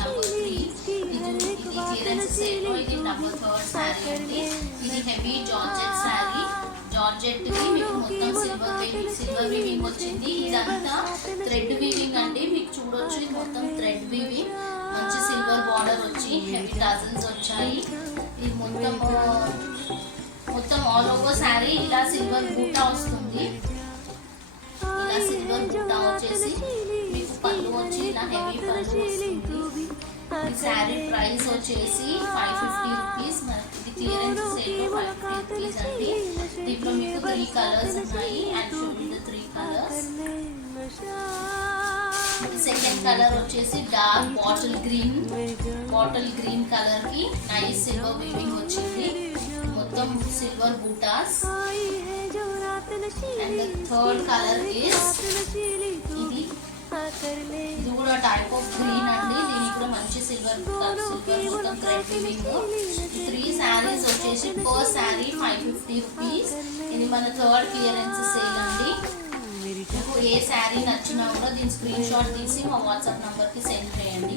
Number 3. ఇది clearance సేల్లో ఇది నెంబర్ 3 శారీ అండి. ఇది హెవీ జార్జెట్ శారీ. జార్జెట్ కి మీకు మొత్తం సిల్వర్ వీవింగ్ వచ్చింది. ఇదంతా థ్రెడ్ వీవింగ్ అండి. మీకు చూడొచ్చు ఇది మొత్తం థ్రెడ్ వీవింగ్. మంచి సిల్వర్ బార్డర్ వచ్చి హెవీ టజల్స్ వచ్చాయి. ఇది మొత్తం ఆల్ ఓవర్ శారీ ఇలా సిల్వర్ బూటా వస్తుంది. ఇలా సిల్వర్ బూటా వచ్చేసి మీకు పళ్ళు వచ్చి ఇలా హెవీ పళ్ళు వస్తుంది. ఈ శారీ ప్రైస్ వచ్చేసి 550 రూపీస్. ఇది క్లియరెన్స్ సేల్ 550 రూపీస్ అండి. దీంట్లో మీకు 3 కలర్స్ ఉన్నాయి. And sowing 3 colours. Second colour వచ్చేసి డార్క్ బాటిల్ గ్రీన్ కలర్ కి నైస్ సిల్వర్ వీవింగ్ వచ్చింది. మొత్తం silver buttas. And third colour is ఇది కూడా టైప్ ఆఫ్ గ్రీన్ అండి. దీనికి కూడా మంచి సిల్వర్ మొత్తం థ్రెడ్ వీవింగ్. 3 శారీస్ వచ్చేసి పర్ శారీ 550 రూపీస్. ఇది మన థర్డ్ క్లియరెన్స్ సేల్ అండి. మీకు ఏ శారీ నచ్చినా కూడా దీని స్క్రీన్ షాట్ తీసి మా వాట్సాప్ నంబర్కి సెండ్ చేయండి.